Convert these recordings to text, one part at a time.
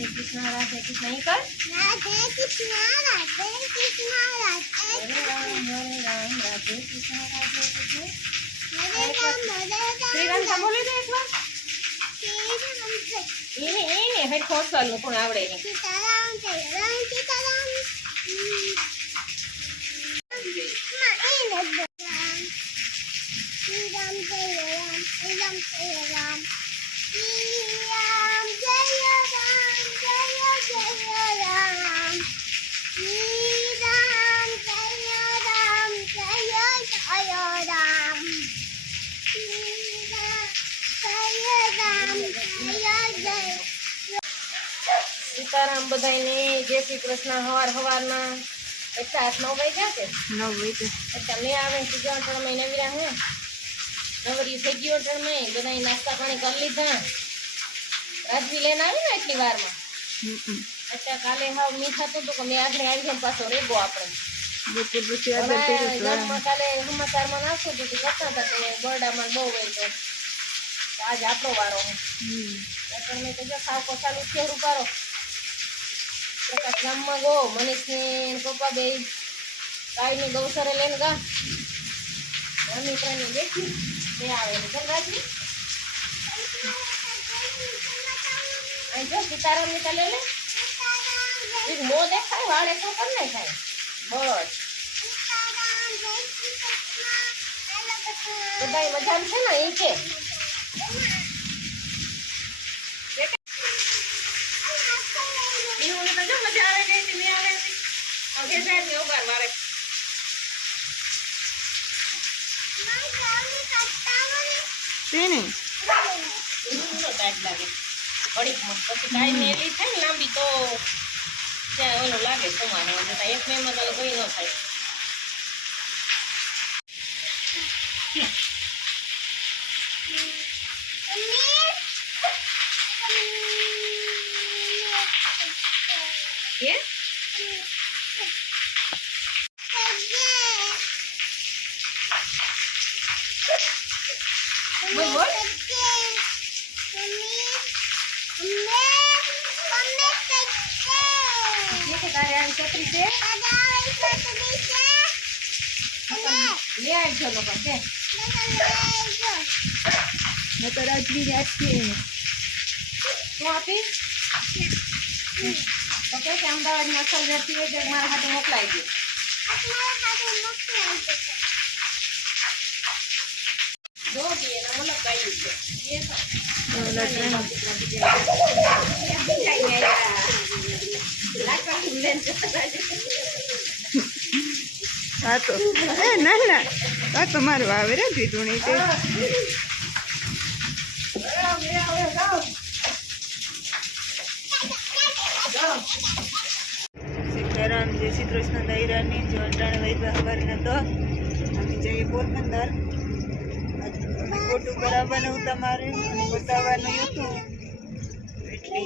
राधे कृष्ण नहीं कर राधे कृष्ण हरे राम राधे कृष्ण हरे राम श्री राम का बोले दे एक बार इने हेड खोसल नु कोण आवडे नहीं सीताराम जय राम सीताराम श्री राम जय राम श्री राम जय राम श्री राम जय राम जय राम श्री राम जय राम जय राम श्री राम जय सीताराम बधाईने जय श्री कृष्ण हवार हवारना એટલા 9 વાગ્યા કે 9 વાગ્યા એટલે મેં આવે બીજા ત્રણ મહિના વિરા હે નવરી થઈ ગયો ત્રણ મહિને બધાય નાસ્તા પાણી કરી લીધા રાજવી લઈને આવી ને એટલી વારમાં એટલે કાલે હાવ મી થતું તો કે મેં આગળ આવી ગયા પાછો રેગો આપણે બપોર પછી આગળ કર્યું ગામમાં કાલે સમાચારમાં નાખું હતું કરતા હતા કે બરડામાં બહુ હોય તો આજ આપણો વારો હે એટલે મેં તો જો ખાવ કો ચાલુ થયું કરો પ્રકાશ ગામમાં ગો મનીષને પપ્પા બે ગાયની ગૌસરે લઈને ગા અમે ત્રણે બેઠી બે આવે ને રાજવી અહીં જો સીતારામ ની લે લે એક મો દેખાય વાળે તો કર નહીં થાય બસ બધા મજા છે ને એ છે તેને લાંબી તો ઓલું લાગે તમારે એક મેમાં તો કોઈ ન થાય મેં તો રાજવી રાખી તું આપી તો કે અમદાવાદમાં અસલ રહેતી હોય તો મારા હાથે મોકલાઈ દે જો કે એના મને કાઈ છે આ તો ના આ તો મારું આવે રે દીધું નહીં તે સીતારામ જય શ્રી કૃષ્ણ દૈરાની જો 3 વાગ્યા સવારના તો અમે જઈએ પોરબંદર ફોટો કરાવવાનું તમારે અને બતાવવાનું હતું એટલે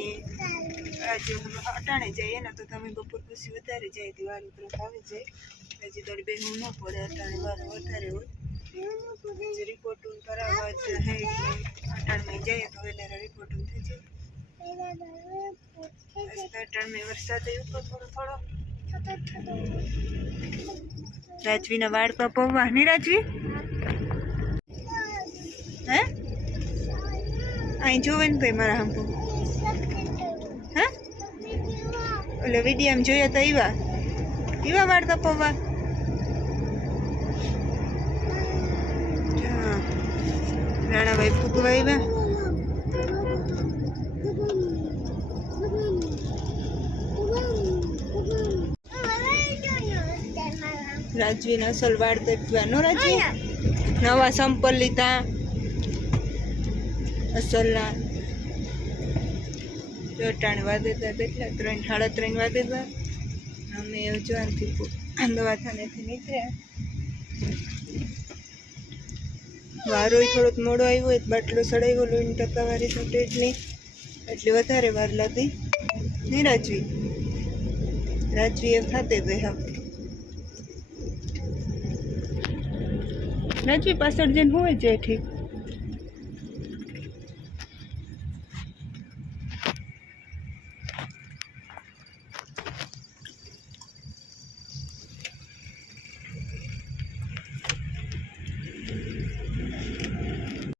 આજે અટાણે જઈએ ને તો તમે બપોર પછી વધારે જાય દિવાળી તરફ આવી જાય હજી થોડી બહેનું ન પડે અટાણે વાર વધારે હોય રિપોર્ટિંગ કરાવવા હે અટાણમાં જઈએ તો એટલે રિપોર્ટિંગ થઈ જાય અટાણમાં વરસાદ આવ્યો તો થોડો રાજવીના વાળ પપવવા નહીં રાજવી હે અહીં જોવે ને ભાઈ મારા હંપુ હે ઓલે વિડીયામાં જોયા તો એવા વાળ કપાવવા રાણાભાઈ ફૂકવા આવ્યા રાજવીના અસલ વાળ તપવાનો રાજવી નવા સંપલ લીધા અસલના ચોટાણ વાદેતા કેટલા 3:30 વાદેતા અમે જવાનથી દવાખાનેથી નીકળ્યા વારોય થોડોક મોડો આવ્યો હોય બાટલો સડાવ્યો લોહીની ટકાવારી સાથે એટલે વધારે વાર લાગી નહીં રાજવી એ ખાતે ગયા રાજવી પાછળ જઈને હોય છે ઠીક